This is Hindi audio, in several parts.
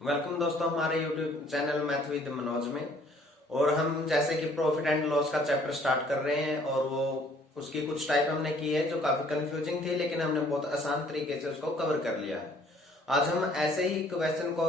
वेलकम दोस्तों हमारे YouTube channel math with Manoj में। और हम जैसे कि प्रॉफिट एंड लॉस का चैप्टर स्टार्ट कर रहे हैं और वो उसकी कुछ टाइप हमने की है जो काफी कंफ्यूजिंग थी, लेकिन हमने बहुत आसान तरीके से उसको कवर कर लिया है। आज हम ऐसे ही क्वेश्चन को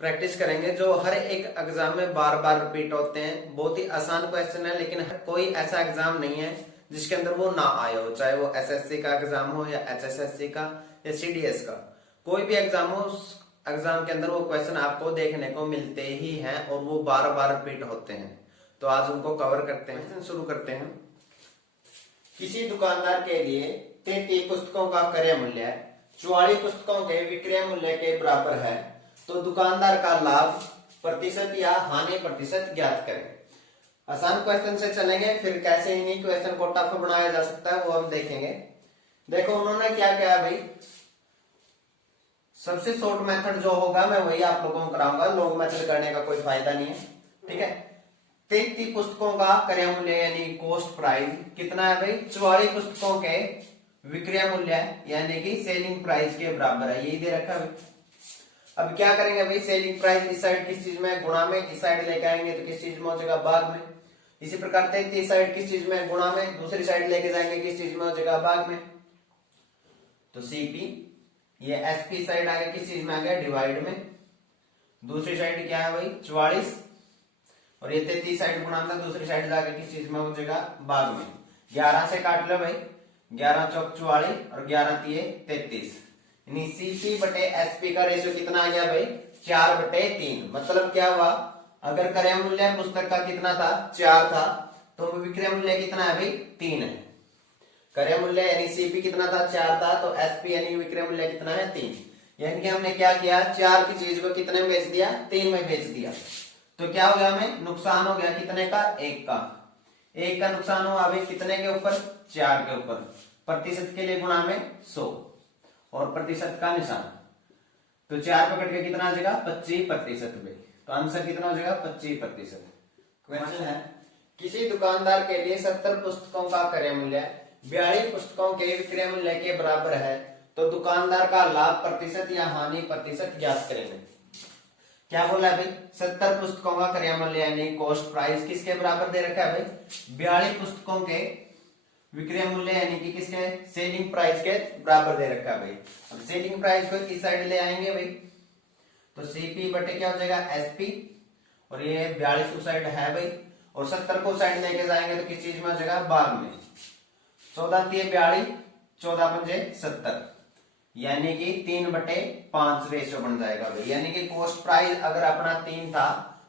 प्रैक्टिस करेंगे जो हर एक एग्जाम में बार बार रिपीट होते हैं। बहुत ही आसान क्वेश्चन है, लेकिन कोई ऐसा एग्जाम नहीं है जिसके अंदर वो ना आए हो, चाहे वो एसएससी का एग्जाम हो या एचएसएससी का या सीडीएस का। कोई भी एग्जाम हो, उस एग्जाम के अंदर वो क्वेश्चन आपको देखने को मिलते ही हैं और वो बार बार रिपीट होते हैं। तो आज उनको कवर करते हैं। शुरू करते हैं। किसी दुकानदार के लिए 33 पुस्तकों का क्रय मूल्य 44 पुस्तकों के विक्रय मूल्य के बराबर है, तो दुकानदार का लाभ प्रतिशत या हानि प्रतिशत ज्ञात करें। आसान क्वेश्चन से चलेंगे, फिर कैसे इन्हीं क्वेश्चन को टफ बनाया जा सकता है वो हम देखेंगे। देखो उन्होंने क्या किया भाई, सबसे शॉर्ट मेथड जो होगा मैं वही आप लोगों को कराऊंगा, लॉन्ग मेथड करने का कोई फायदा नहीं है। ठीक है, 33 पुस्तकों का क्रय मूल्य यानी कॉस्ट प्राइस कितना है भाई, 44 पुस्तकों के विक्रय मूल्य यानी कि सेलिंग प्राइस के बराबर है, यही दे रखा है। अब क्या करेंगे भाई, सेलिंग प्राइस इस साइड किस चीज में गुणा में, इस साइड लेके आएंगे तो किस चीज में हो जाएगा भाग में। इसी प्रकार 33 साइड किस चीज में गुणा में, दूसरी साइड लेके जाएंगे किस चीज में हो जाएगा भाग में। तो सीपी ये एसपी साइड आ गया किस चीज में आ गया डिवाइड में, दूसरी साइड क्या है भाई 44 और ये 33 साइड गुणा में, दूसरी साइड जाके किस चीज में हो जाएगा भाग में। 11 से काट लो भाई, 11 चौक 44 और 11 तिये 33, यानी सीपी बटे एसपी का रेशियो कितना आ गया भाई 4/3। मतलब क्या हुआ, अगर क्रय मूल्य पुस्तक का कितना था 4 था, तो विक्रय मूल्य कितना है भाई 3 है। क्रय मूल्य यानी सीपी कितना था 4 था, तो एसपी यानी विक्रय मूल्य कितना है 3। यानी कि हमने क्या किया, 4 की चीज को कितने में बेच दिया 3 में बेच दिया। तो क्या हो गया, हमें नुकसान हो गया कितने का 1 का। 1 का नुकसान हुआ अभी कितने के ऊपर 4 के ऊपर। प्रतिशत के लिए गुणा में 100 और प्रतिशत का निशान, तो 4 पकड़ के कितना आ जाएगा 25% में। तो आंसर कितना हो जाएगा 25%। क्वेश्चन है, किसी दुकानदार के लिए 70 पुस्तकों का क्रय मूल्य 42 पुस्तकों के विक्रय मूल्य के बराबर है, तो दुकानदार का लाभ प्रतिशत या हानि प्रतिशत ज्ञात करेंगे। क्या बोला है भाई, 70 पुस्तकों का क्रय मूल्य यानी कॉस्ट प्राइस किसके बराबर दे रखा है भाई 42 पुस्तकों के विक्रय मूल्य यानी कि किसके सेलिंग प्राइस के बराबर दे रखा है भाई। अब सेलिंग प्राइस को किस साइड ले आएंगे भाई, तो सीपी बटे क्या हो जाएगा एसपी, और ये 42 उस साइड है भाई, और 70 को साइड लेके जाएंगे तो किस चीज में हो जाएगा भाग में। 14 तिये 42, 14 पंजे 70, यानी कि 3/5 रेशियो बन जाएगा भाई। यानी कि कॉस्ट प्राइस अगर अपना 3 था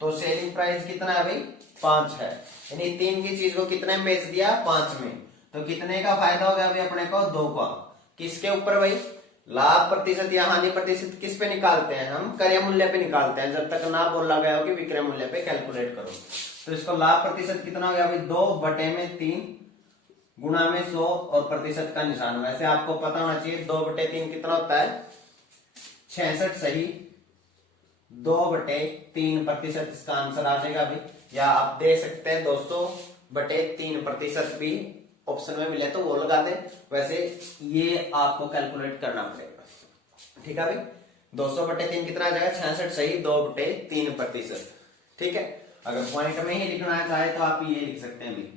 तो सेलिंग प्राइस कितना है भाई 5 है, यानी 3 की चीज को कितने में बेच दिया 5 में। तो कितने का फायदा हो गया भाई अपने को 2 का। किसके ऊपर भाई, लाभ प्रतिशत या हानि प्रतिशत किस पे निकालते हैं हम, क्रय मूल्य पे निकालते हैं, जब तक ना बोला गया हो कि विक्रय मूल्य पे कैलकुलेट करो। तो इसको लाभ प्रतिशत कितना हो गया भाई 2/3 गुणा में 100 और प्रतिशत का निशान। वैसे आपको पता होना चाहिए 2/3 कितना होता है 66, सही 2/3% इसका आंसर आ जाएगा भाई। या आप दे सकते हैं 200/3% भी ऑप्शन में मिले तो वो लगा दे, वैसे ये आपको कैलकुलेट करना पड़ेगा। ठीक है भाई, 200/3 कितना आ जाएगा 66, सही 2/3%। ठीक है, अगर पॉइंट में ही लिखना चाहे तो आप ये लिख सकते हैं भाई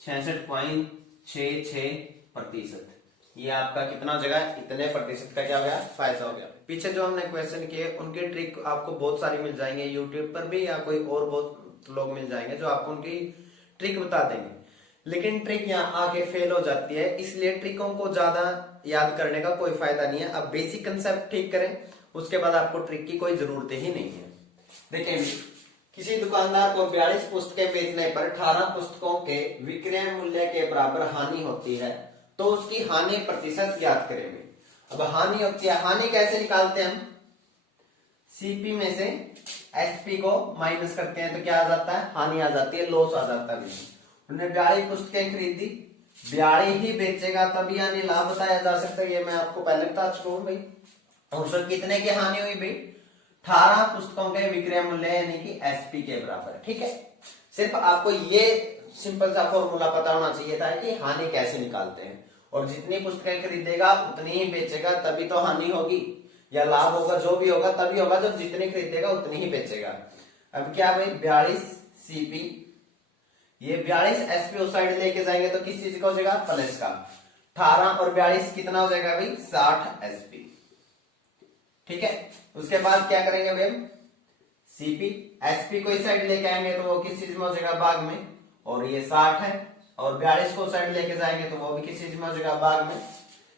66.66%। ये आपका कितना हो जाएगा, इतने प्रतिशत का क्या हो गया फायदा हो गया। पीछे जो हमने क्वेश्चन किए उनके ट्रिक आपको बहुत सारी मिल जाएंगे यूट्यूब पर भी, या कोई और बहुत लोग मिल जाएंगे जो आपको उनकी ट्रिक बता देंगे। लेकिन ट्रिक यहाँ आके फेल हो जाती है, इसलिए ट्रिकों को ज्यादा याद करने का कोई फायदा नहीं है। अब बेसिक कंसेप्ट ठीक करें, उसके बाद आपको ट्रिक की कोई जरूरत ही नहीं है। देखिए, किसी दुकानदार को 42 पुस्तकें बेचने पर 18 पुस्तकों के विक्रय मूल्य के बराबर हानि होती है, तो उसकी हानि प्रतिशत ज्ञात करेंगे। अब हानि होती है, हानि कैसे निकालते हैं हम, सीपी में से एसपी को माइनस करते हैं तो क्या आ जाता है हानि आ जाती है, लॉस आ जाता है। उन्होंने 42 पुस्तकें खरीदी, 42 ही बेचेगा तभी यानी लाभ बताया जा सकता है, ये मैं आपको पहले बता चुका हूं भाई। और उसमें कितने की हानि हुई भाई 18 पुस्तकों के विक्रय मूल्य यानी कि एसपी के बराबर। ठीक है, सिर्फ आपको ये सिंपल सा फॉर्मूला पता होना चाहिए था कि हानि कैसे निकालते हैं, और जितनी पुस्तकें खरीदेगा उतनी ही बेचेगा तभी तो हानि होगी। या लाभ होगा, जो भी होगा तभी होगा जब जितनी खरीदेगा उतनी ही बेचेगा। अब क्या भाई 42 सीपी, ये 42 एसपी उस साइड लेके जाएंगे तो किस चीज का हो जाएगा, प्लस का। 18 और 42 कितना हो जाएगा भाई, 60 एसपी। ठीक है, उसके बाद क्या करेंगे भाई हम, सीपी एसपी को इस साइड लेके आएंगे तो वो किस चीज में हो जाएगा, भाग में, और ये 60 है, और 42 को साइड लेके जाएंगे तो वो भी किस चीज में हो जाएगा, भाग में।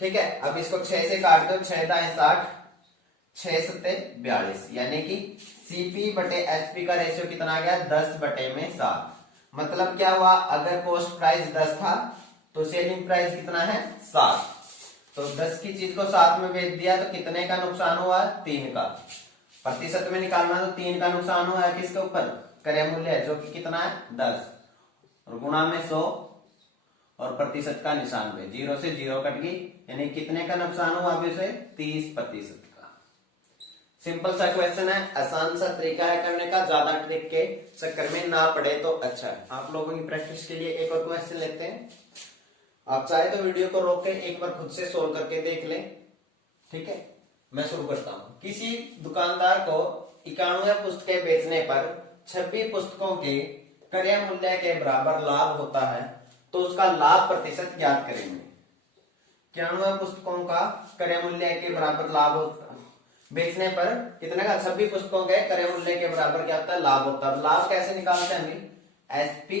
ठीक है, अब इसको 6 से काट दो, 6 दाएं 60, 6 सत्ते 42, यानी कि सीपी बटे एसपी का रेशियो कितना आ गया, 10 बटे में 7। मतलब क्या हुआ, अगर कॉस्ट प्राइस 10 था तो सेलिंग प्राइस कितना है, 7। तो 10 की चीज को 7 में बेच दिया तो कितने का नुकसान हुआ, 3 का। प्रतिशत में निकालना तो 3 का नुकसान हुआ है किसके ऊपर, क्रय मूल्य, जो कि कितना है 10, और गुणा में 100, और प्रतिशत का निशान पे 0 से 0 कट गई, यानी कितने का नुकसान हुआ अभी उसे, 30% का। सिंपल सा क्वेश्चन है, आसान सा तरीका है करने का, ज्यादा ट्रिक के चक्कर में ना पड़े तो अच्छा है। आप लोगों की प्रैक्टिस के लिए एक और क्वेश्चन लेते हैं। आप चाहे तो वीडियो को रोक के एक बार खुद से सोल्व करके देख लें। ठीक है, मैं शुरू करता हूं। किसी दुकानदार को 91 पुस्तकें बेचने पर 26 पुस्तकों के क्रय मूल्य के बराबर लाभ होता है, तो उसका लाभ प्रतिशत ज्ञात करेंगे। 91 पुस्तकों का क्रय मूल्य के बराबर लाभ होता है, बेचने पर कितने का, 26 पुस्तकों के क्रय मूल्य के बराबर क्या होता है, लाभ होता है। लाभ कैसे निकालते हैं हम, एसपी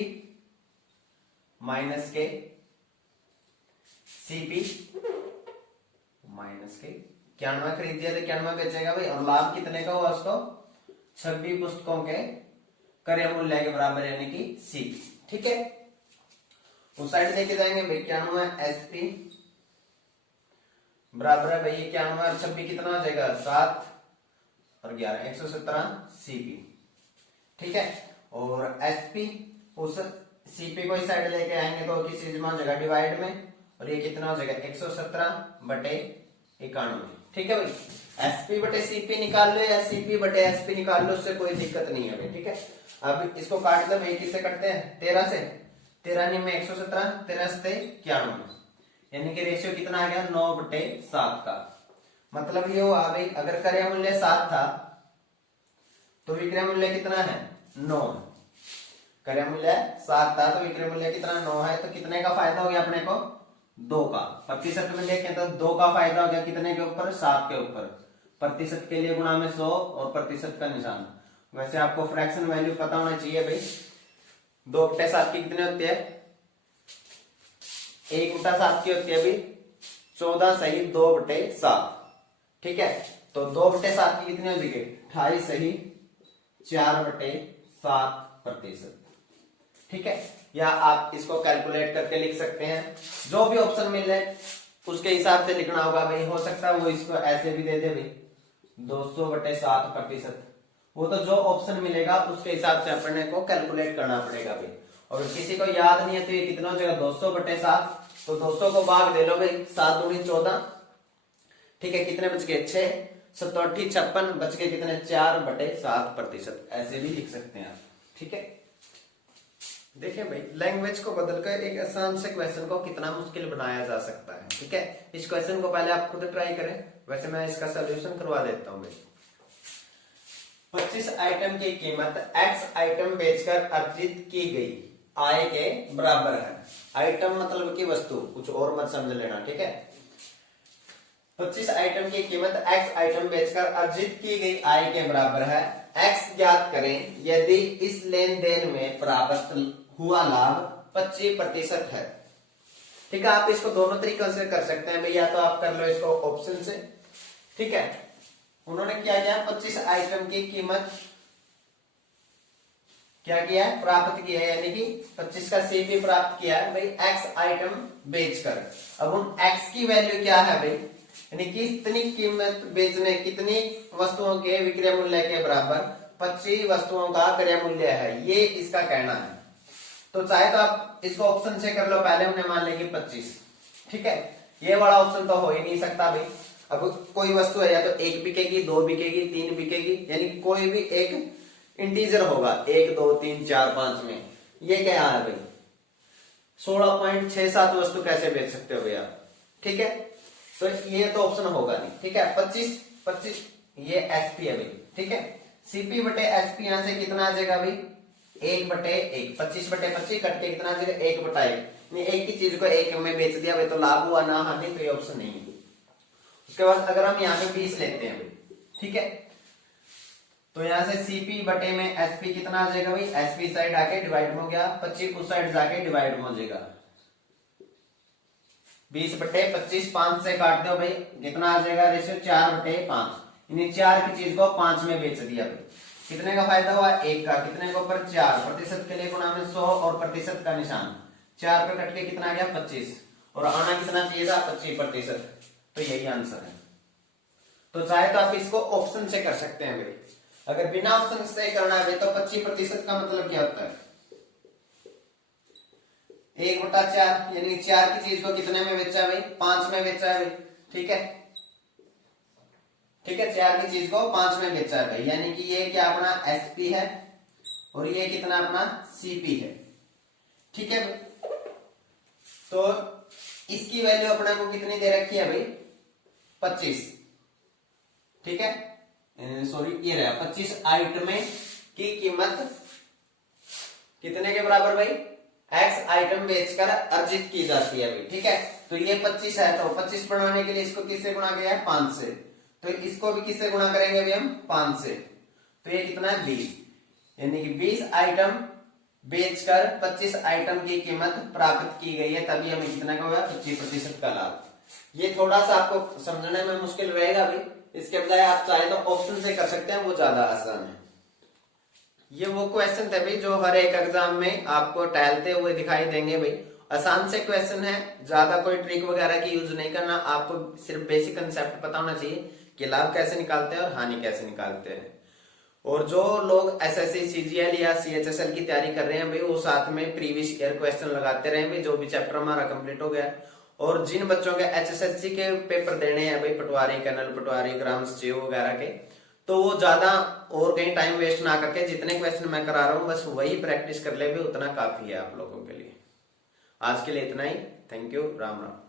माइनस के सीपी माइनस के, 91 खरीद दिया तो 91 बेचेगा भाई, और लाभ कितने का हुआ उसको, 26 पुस्तकों के क्रय मूल्य के बराबर, यानी कि सीपी। ठीक है, उस साइड लेके जाएंगे भाई, 91 एसपी बराबर है भाई 91 और 26 कितना हो जाएगा, 7 और 11 117 सीपी। ठीक है, और एसपी उस सीपी को इस साइड लेके आएंगे तो किस चीज में हो जाएगा, डिवाइड में, और ये कितना हो जाएगा 117 बटे 91। ठीक है भाई, एसपी बटे सीपी निकाल लो या सीपी बटे एसपी निकाल लो, उससे कोई दिक्कत नहीं है भाई। ठीक है, अब इसको काट दो भाई, किससे कटते हैं, 13 से, 13 में 117, 13 से 91, यानी कि रेशियो कितना आ गया, 9 बटे 7 का। मतलब ये हुआ भाई, अगर क्रय मूल्य 7 था तो विक्रय मूल्य कितना है, 9। क्रय मूल्य 7 था तो विक्रय मूल्य कितना, 9 है, तो कितने का फायदा हो गया अपने को, 2 का। प्रतिशत में देखें तो 2 का फायदा हो गया कितने के ऊपर, 7 के ऊपर। प्रतिशत के लिए गुणा में 100 और प्रतिशत का निशान। वैसे आपको फ्रैक्शन वैल्यू पता होना चाहिए भाई, 2 बटे 7 की कितनी होती है, 1 बटा 7 की होती है अभी 14 सही 2 बटे 7। ठीक है, तो 2 बटे 7 की कितनी हो जाएगी, 28 सही 4 बटे 7%। ठीक है, या आप इसको कैलकुलेट करके लिख सकते हैं, जो भी ऑप्शन मिले उसके हिसाब से लिखना होगा भाई। हो सकता है वो इसको ऐसे भी दे दे भाई 200 बटे 7%, वो तो जो ऑप्शन मिलेगा उसके हिसाब से अपने को कैलकुलेट करना पड़ेगा भाई। और किसी को याद नहीं है तो ये कितना हो जाएगा, 200 बटे 7, तो 200 को भाग दे लो भाई, 7 दूनी 14। ठीक है, कितने बच गए, 6, 7 8 56, बच गए कितने, 4 बटे 7%, ऐसे भी लिख सकते हैं आप। ठीक है, देखिए भाई, लैंग्वेज को बदलकर एक आसान से क्वेश्चन को कितना मुश्किल बनाया जा सकता है। ठीक है, इस क्वेश्चन को पहले आप खुद ट्राई करें, वैसे मैं इसका सोल्यूशन करवा देता हूं भाई। 25 आइटम की कीमत x आइटम बेचकर अर्जित की गई आय के बराबर है। आइटम मतलब की वस्तु, कुछ और मत समझ लेना। ठीक है, 25 आइटम की कीमत x आइटम बेचकर अर्जित की गई आय के बराबर है। x ज्ञात करें यदि इस लेन देन में प्राप्त हुआ लाभ 25% है। ठीक है, आप इसको दोनों तरीकों से कर सकते हैं भैया, तो आप कर लो इसको ऑप्शन से। ठीक है, उन्होंने क्या किया, 25 आइटम की कीमत क्या किया है, प्राप्त किया है, यानी कि 25 का सीपी प्राप्त किया है भाई x आइटम बेचकर। अब उन x की वैल्यू क्या है भाई, यानी कि कितनी कीमत बेचने, कितनी वस्तुओं के विक्रय मूल्य के बराबर 25 वस्तुओं का क्रय मूल्य है, ये इसका कहना है। तो चाहे तो आप इसको ऑप्शन से कर लो, पहले हमने मान लेंगे 25। ठीक है, ये वाला ऑप्शन तो हो ही नहीं सकता भाई। अब कोई वस्तु है, या तो 1 बिकेगी, 2 बिकेगी, 3 बिकेगी, यानी कि कोई भी एक इंटीजर होगा 1 2 3 4 5 में। ये क्या है भाई, 16.67 वस्तु कैसे बेच सकते हो भैया। ठीक है, तो ये तो ऑप्शन होगा नहीं। ठीक है, 25 25, ये एसपी है भाई, ठीक है। सीपी बटे एसपी यहां से कितना आ जाएगा भाई, 1/1, 25/25 कट के कितना आ जाएगा, 1/1। एक ही चीज को एक में बेच दिया भाई तो लाभ हुआ ना हानि, तो ये ऑप्शन नहीं है। उसके बाद अगर हम यहाँ पे 20 लेते हैं भाई, ठीक है, तो यहां से सीपी बटे में एसपी कितना आ जाएगा भाई, एसपी साइड आके डिवाइड हो गया, 25 उस साइड जाके डिवाइड हो जाएगा, 20/25, 5 से काट दो भाई, कितना आ जाएगा रेशियो, 4/5। यानी 4 की चीज को 5 में बेच दिया भाई, कितने का फायदा हुआ, 1 का, कितने के ऊपर 4, प्रतिशत के लिए गुणा में 100 और प्रतिशत का निशान, 4 पे कट के कितना आ गया 25, और आना कितना चाहिए था 25%, तो यही आंसर है। तो चाहे तो आप इसको ऑप्शन से कर सकते हैं भाई, अगर बिना ऑप्शन से करना है तो 25% का मतलब क्या होता है, 1/4, यानी 4 की चीज को कितने में बेचा है भाई, 5 में बेचा है भाई, ठीक है, ठीक है, 4 की चीज को 5 में बेचा है भाई, यानी कि ये क्या अपना एसपी है और ये कितना अपना सीपी है, ठीक है भाई। तो इसकी वैल्यू अपने को कितनी दे रखी है भाई, 25, ठीक है, सॉरी ये रहा 25 आइटमें की कीमत कितने के बराबर भाई, एक्स आइटम बेचकर अर्जित की जाती है भाई, ठीक है। तो ये 25 है, तो 25 बढ़ाने के लिए इसको किससे गुणा किया है, 5 से, तो इसको भी किससे गुणा करेंगे भाई हम, 5 से, तो ये कितना है 20, यानी कि 20 आइटम बेचकर 25 आइटम की कीमत प्राप्त की गई है, तभी हमें कितना का होगा 25% का लाभ। ये थोड़ा सा आपको समझने में मुश्किल रहेगा भाई, इसके बजाय आप चाहे तो ऑप्शन से कर सकते हैं, वो ज्यादा आसान है। ये वो क्वेश्चन थे भाई जो हर एक एग्जाम में आपको टहलते हुए दिखाई देंगे भाई, आसान से क्वेश्चन है, ज्यादा कोई ट्रिक वगैरह की यूज नहीं करना, आपको सिर्फ बेसिक कंसेप्ट पता होना चाहिए कि लाभ कैसे निकालते हैं और हानि कैसे निकालते हैं। और जो लोग एसएससी सीजीएल या सीएचएसएल की तैयारी कर रहे हैं भाई, वो साथ में प्रीवियस ईयर क्वेश्चन लगाते रहे भाई, जो भी चैप्टर हमारा कंप्लीट हो गया है। और जिन बच्चों के एचएसएससी के पेपर देने हैं भाई, पटवारी, कर्नल पटवारी, ग्राम सचिव वगैरह के, तो वो ज्यादा और कहीं टाइम वेस्ट ना करके जितने क्वेश्चन मैं करा रहा हूँ बस वही प्रैक्टिस कर ले भी, उतना काफी है आप लोगों के लिए। आज के लिए इतना ही, थैंक यू, राम राम।